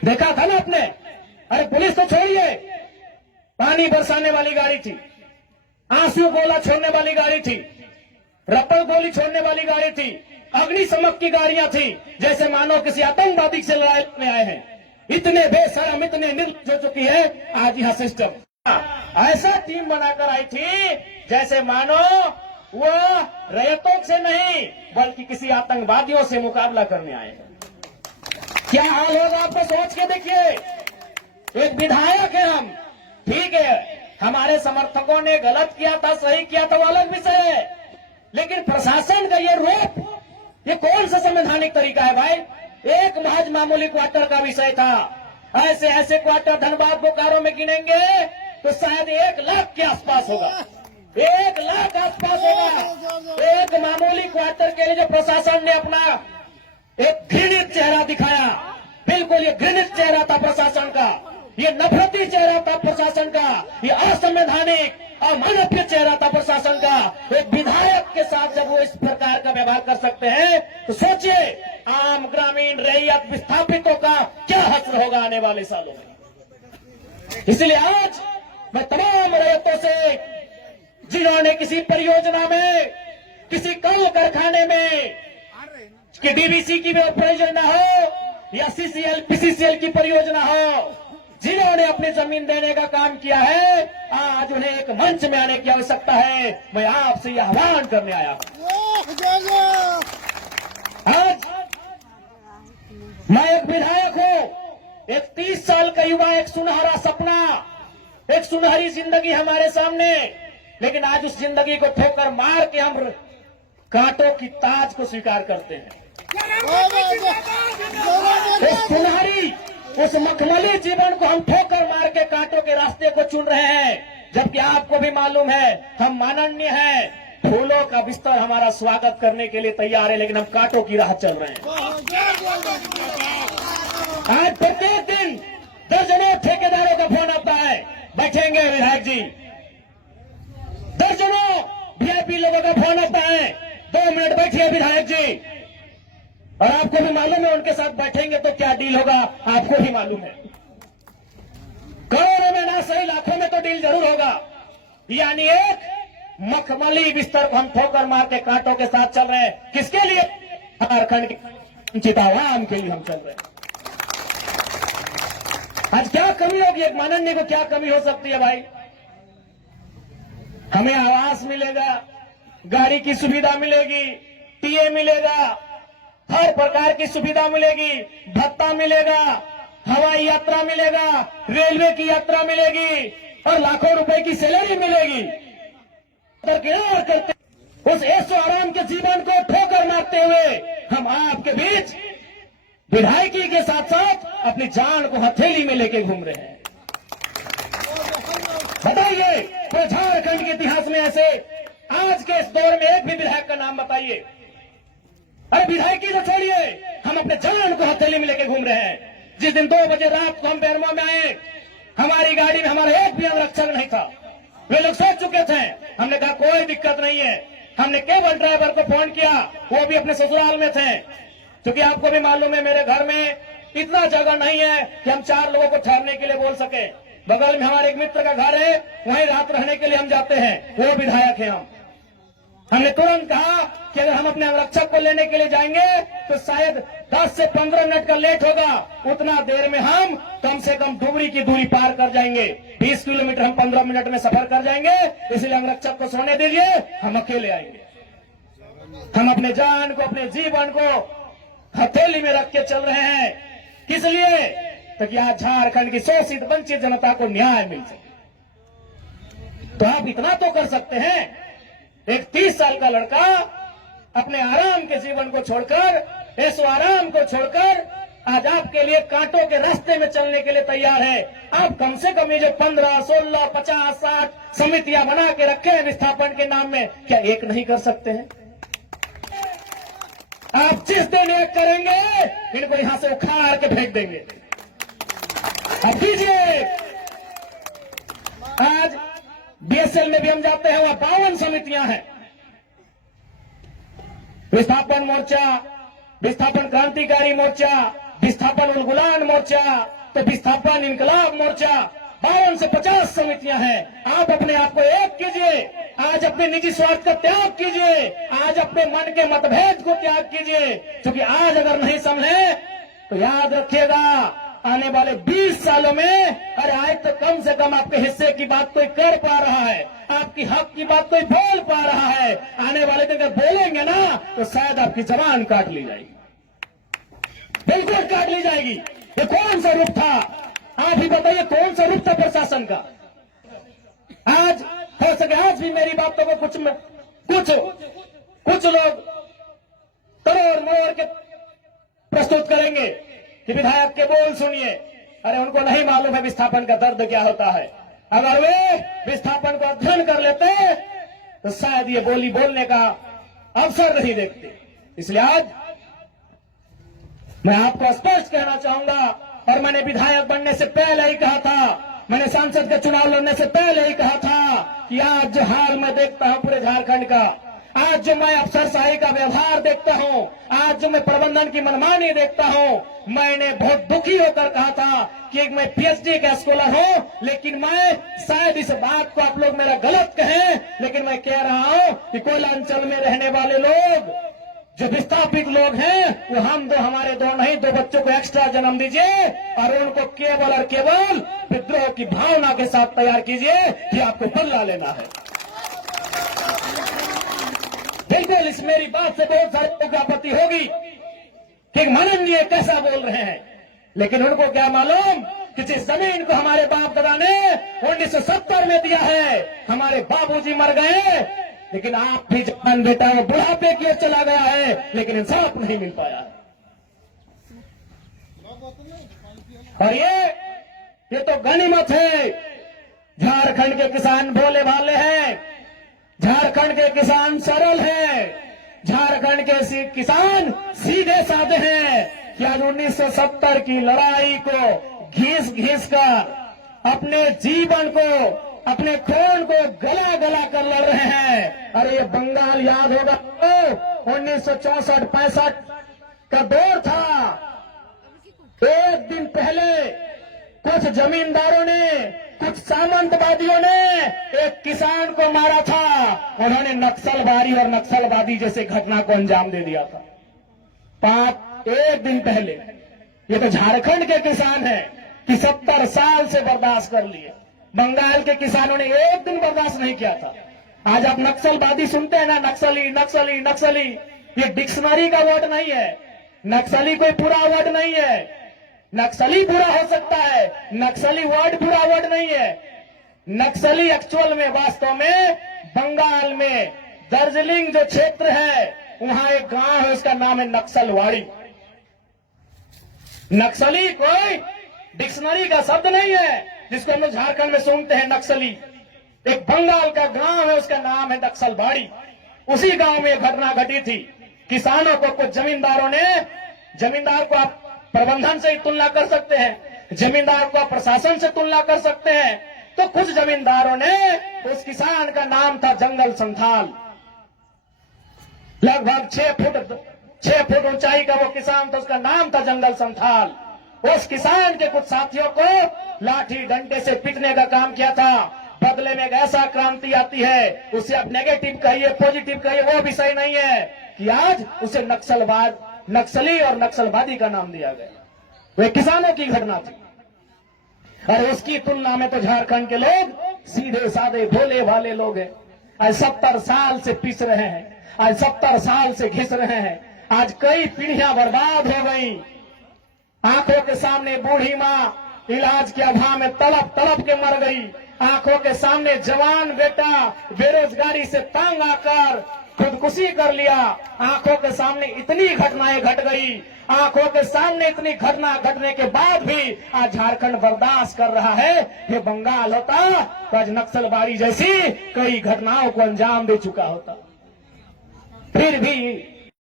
देखा था ना आपने। अरे पुलिस तो छोड़िए, पानी बरसाने वाली गाड़ी थी, आंसू गोला छोड़ने वाली गाड़ी थी, रबर गोली छोड़ने वाली गाड़ी थी, अग्निशमक की गाड़ियां थी, जैसे मानो किसी आतंकवादी से लड़ाई में आए हैं। इतने बेशरम, इतने निर्लज्ज हो चुकी है आज यह सिस्टम। ऐसा टीम बनाकर आई थी जैसे मानो वो रैयतों से नहीं बल्कि किसी आतंकवादियों से मुकाबला करने आए हैं। क्या हाल होगा आपको सोच के देखिए। एक विधायक है हम, ठीक है, हमारे समर्थकों ने गलत किया था, सही किया था, वो अलग विषय है, लेकिन प्रशासन का ये रूप, ये कौन सा संवैधानिक तरीका है भाई। एक महज मामूली क्वार्टर का विषय था, ऐसे ऐसे क्वार्टर धनबाद बोकारो में गिनेंगे तो शायद 1 लाख के आसपास होगा, 1 लाख आसपास होगा। एक मामूली क्वार्टर के लिए जो प्रशासन ने अपना एक घृणित चेहरा दिखाया, बिल्कुल ये घृणित चेहरा था प्रशासन का, ये नफरती चेहरा था प्रशासन का, ये असंवैधानिक अमानवीय चेहरा था प्रशासन का। एक विधायक के साथ जब वो इस प्रकार का व्यवहार कर सकते हैं तो सोचिए आम ग्रामीण रैयत विस्थापितों का क्या हश्र होगा आने वाले सालों में। इसलिए आज मैं तमाम रैयतों से, जिन्होंने किसी परियोजना में, किसी कल कारखाने में कि डीवीसी की परियोजना हो या सीसीएल पीसीसीएल की परियोजना हो, जिन्होंने अपनी जमीन देने का काम किया है, आज उन्हें एक मंच में आने की आवश्यकता है। मैं आपसे यह आह्वान करने आया हूं। आज मैं एक विधायक हूं, एक 30 साल का युवा, एक सुनहरा सपना, एक सुनहरी जिंदगी हमारे सामने, लेकिन आज उस जिंदगी को ठोकर मार के हम कांटों की ताज को स्वीकार करते हैं। उस सुनहरी, उस मखमली जीवन को हम ठोकर मार के कांटों के रास्ते को चुन रहे हैं, जबकि आपको भी मालूम है हम माननीय हैं, फूलों का बिस्तर हमारा स्वागत करने के लिए तैयार है, लेकिन हम कांटों की राह चल रहे हैं। आज प्रत्येक दिन दर्जनों ठेकेदारों का फोन आता है, बैठेंगे विधायक जी, दर्जनों वीआईपी लोगों का फोन आता है, 2 मिनट बैठिए विधायक जी, और आपको भी मालूम है उनके साथ बैठेंगे तो क्या डील होगा, आपको भी मालूम है। करोड़ों में ना सही लाखों में तो डील जरूर होगा। यानी एक मखमली बिस्तर को हम ठोकर मार के कांटों के साथ चल रहे हैं। किसके लिए? झारखंड के चितावाम के लिए हम चल रहे हैं। आज क्या कमी होगी, एक माननीय को क्या कमी हो सकती है भाई। हमें आवास मिलेगा, गाड़ी की सुविधा मिलेगी, टीए मिलेगा, हर प्रकार की सुविधा मिलेगी, भत्ता मिलेगा, हवाई यात्रा मिलेगा, रेलवे की यात्रा मिलेगी और लाखों रुपए की सैलरी मिलेगी। और करते उस ऐशो आराम के जीवन को ठोकर मारते हुए हम आपके बीच विधायकी के साथ साथ अपनी जान को हथेली में लेके घूम रहे हैं। बताइए तो झारखंड के इतिहास में ऐसे आज के इस दौर में एक भी विधायक का नाम बताइए। अरे विधायकी तो छोड़िए, हम अपने जान को हथेली में लेके घूम रहे हैं। जिस दिन 2 बजे रात को हम बेरवा में आए, हमारी गाड़ी में हमारा एक भी अंगरक्षक नहीं था। वे लोग सोच चुके थे, हमने कहा कोई दिक्कत नहीं है। हमने केवल ड्राइवर को फोन किया, वो भी अपने ससुराल में थे, क्योंकि आपको भी मालूम है मेरे घर में इतना जगह नहीं है कि हम 4 लोगों को ठहरने के लिए बोल सके। बगल में हमारे एक मित्र का घर है, वहीं रात रहने के लिए हम जाते हैं, वो विधायक है। हमने तुरंत कहा कि अगर हम अपने अंगरक्षक को लेने के लिए जाएंगे तो शायद 10 से 15 मिनट का लेट होगा, उतना देर में हम कम से कम डुबरी की दूरी पार कर जाएंगे। 20 किलोमीटर हम 15 मिनट में सफर कर जाएंगे, इसलिए अंगरक्षक को सोने दीजिए, हम अकेले आएंगे। हम अपने जान को, अपने जीवन को हथेली में रख के चल रहे हैं। किस लिए? ताकि आज झारखंड की शोषित वंचित जनता को न्याय मिल सके। तो आप इतना तो कर सकते हैं, एक 30 साल का लड़का अपने आराम के जीवन को छोड़कर, ऐसो आराम को छोड़कर आज आपके लिए कांटों के रास्ते में चलने के लिए तैयार है। आप कम से कम ये जो 15, 16, 50, 60 समितियां बना के रखे हैं विस्थापन के नाम में, क्या एक नहीं कर सकते हैं? आप जिस दिन एक करेंगे इनको यहां से उखाड़ के फेंक देंगे। अब कीजिए। आज बीएसएल में भी हम जाते हैं, वहां 52 समितियां हैं। विस्थापन मोर्चा, विस्थापन क्रांतिकारी मोर्चा, विस्थापन उलगुलान मोर्चा, तो विस्थापन इनकलाब मोर्चा, 52 से 50 समितियां हैं। आप अपने आप को एक कीजिए, आज अपने निजी स्वार्थ का त्याग कीजिए, आज अपने मन के मतभेद को त्याग कीजिए, क्योंकि आज अगर नहीं समझे तो याद रखिएगा आने वाले 20 सालों में, अरे आज तो कम से कम आपके हिस्से की बात कोई कर पा रहा है, आपकी हक की बात कोई बोल पा रहा है, आने वाले दिन अगर बोलेंगे ना तो शायद आपकी जबान काट ली जाएगी, बिल्कुल काट ली जाएगी। ये कौन सा रूप था, आप ही बताइए, कौन सा रूप था प्रशासन का? आज हो सके आज भी मेरी बातों को कुछ लोग तोड़ मोड़ के प्रस्तुत करेंगे कि विधायक के बोल सुनिए। अरे उनको नहीं मालूम है विस्थापन का दर्द क्या होता है। अगर वे विस्थापन को अध्ययन कर लेते तो शायद ये बोली बोलने का अवसर नहीं देखते। इसलिए आज मैं आपको स्पष्ट कहना चाहूंगा, और मैंने विधायक बनने से पहले ही कहा था, मैंने सांसद का चुनाव लड़ने से पहले ही कहा था कि आज जो हाल मैं देखता हूं पूरे झारखंड का, आज जो मैं अफसरशाही का व्यवहार देखता हूं, आज जो मैं प्रबंधन की मनमानी देखता हूं, मैंने बहुत दुखी होकर कहा था कि मैं पीएचडी का स्कॉलर हूं, लेकिन मैं शायद इस बात को आप लोग मेरा गलत कहें, लेकिन मैं कह रहा हूं कि कोयला अंचल में रहने वाले लोग जो विस्थापित लोग हैं वो हम दो, हमारे दो नहीं, 2 बच्चों को एक्स्ट्रा जन्म दीजिए और उनको केवल और केवल विद्रोह की भावना के साथ तैयार कीजिए कि आपको बदला लेना है। बिल्कुल इस मेरी बात से बहुत सारे लोगों की आपत्ति होगी कि माननीय कैसा बोल रहे हैं, लेकिन उनको क्या मालूम कि जिस जमीन को हमारे बाप दादा ने 1970 में दिया है, हमारे बाबूजी मर गए, लेकिन आप भी जवान बेटा वो बुढ़ापे की ओर चला गया है, लेकिन इंसाफ नहीं मिल पाया। और ये तो गनीमत है। झारखंड के किसान भोले भाले हैं, झारखंड के किसान सरल हैं, झारखंड के किसान सीधे साधे हैं कि आज 1970 की लड़ाई को घिस घिस कर अपने जीवन को, अपने खून को गला गला कर लड़ रहे हैं। अरे ये बंगाल याद होगा तो 1964-65 का दौर था। एक दिन पहले कुछ जमींदारों ने, कुछ सामंतवादियों ने एक किसान को मारा था, उन्होंने नक्सलबारी और नक्सलवादी जैसे घटना को अंजाम दे दिया था। एक दिन पहले ये तो झारखंड के किसान हैं कि 70 साल से बर्दाश्त कर लिए, बंगाल के किसानों ने एक दिन बर्दाश्त नहीं किया था। आज आप नक्सलवादी सुनते हैं ना, नक्सली नक्सली नक्सली, ये डिक्शनरी का वर्ड नहीं है, नक्सली कोई पूरा वर्ड नहीं है। नक्सली बुरा हो सकता है, नक्सली वर्ड बुरा वर्ड नहीं है। नक्सली एक्चुअल में, वास्तव में बंगाल में दार्जिलिंग जो क्षेत्र है वहां एक गांव है, उसका नाम है नक्सलवाड़ी। नक्सली कोई डिक्शनरी का शब्द नहीं है जिसको हम लोग झारखंड में सुनते हैं नक्सली। एक बंगाल का गांव है, उसका नाम है नक्सलबाड़ी। उसी गांव में घटना घटी थी। किसानों को कुछ जमींदारों ने, जमींदार को आप प्रबंधन से ही तुलना कर सकते हैं, जमींदार को आप प्रशासन से तुलना कर सकते हैं, तो कुछ जमींदारों ने, उस किसान का नाम था जंगल संथाल, लगभग 6 फुट ऊंचाई का वो किसान था, उसका नाम था जंगल संथाल। उस किसान के कुछ साथियों को लाठी डंडे से पीटने का काम किया था। बदले में एक ऐसा क्रांति आती है, उसे आप नेगेटिव कहिए पॉजिटिव कहिए वो विषय नहीं है कि आज उसे नक्सलवाद, नक्सली और नक्सलवादी का नाम दिया गया। वे किसानों की घटना थी और उसकी तुलना में तो झारखंड के लोग सीधे साधे भोले भाले लोग हैं। आज 70 साल से पिस रहे हैं, आज 70 साल से घिस रहे हैं। आज कई पीढ़ियां बर्बाद हो गई। आंखों के सामने बूढ़ी माँ इलाज के अभाव में तड़प तड़प के मर गई। आंखों के सामने जवान बेटा बेरोजगारी से तंग आकर खुदकुशी कर लिया। आंखों के सामने इतनी घटनाएं घट गई, आंखों के सामने इतनी घटना घटने के बाद भी आज झारखंड बर्दाश्त कर रहा है। ये बंगाल होता तो आज नक्सलबाड़ी जैसी कई घटनाओं को अंजाम दे चुका होता। फिर भी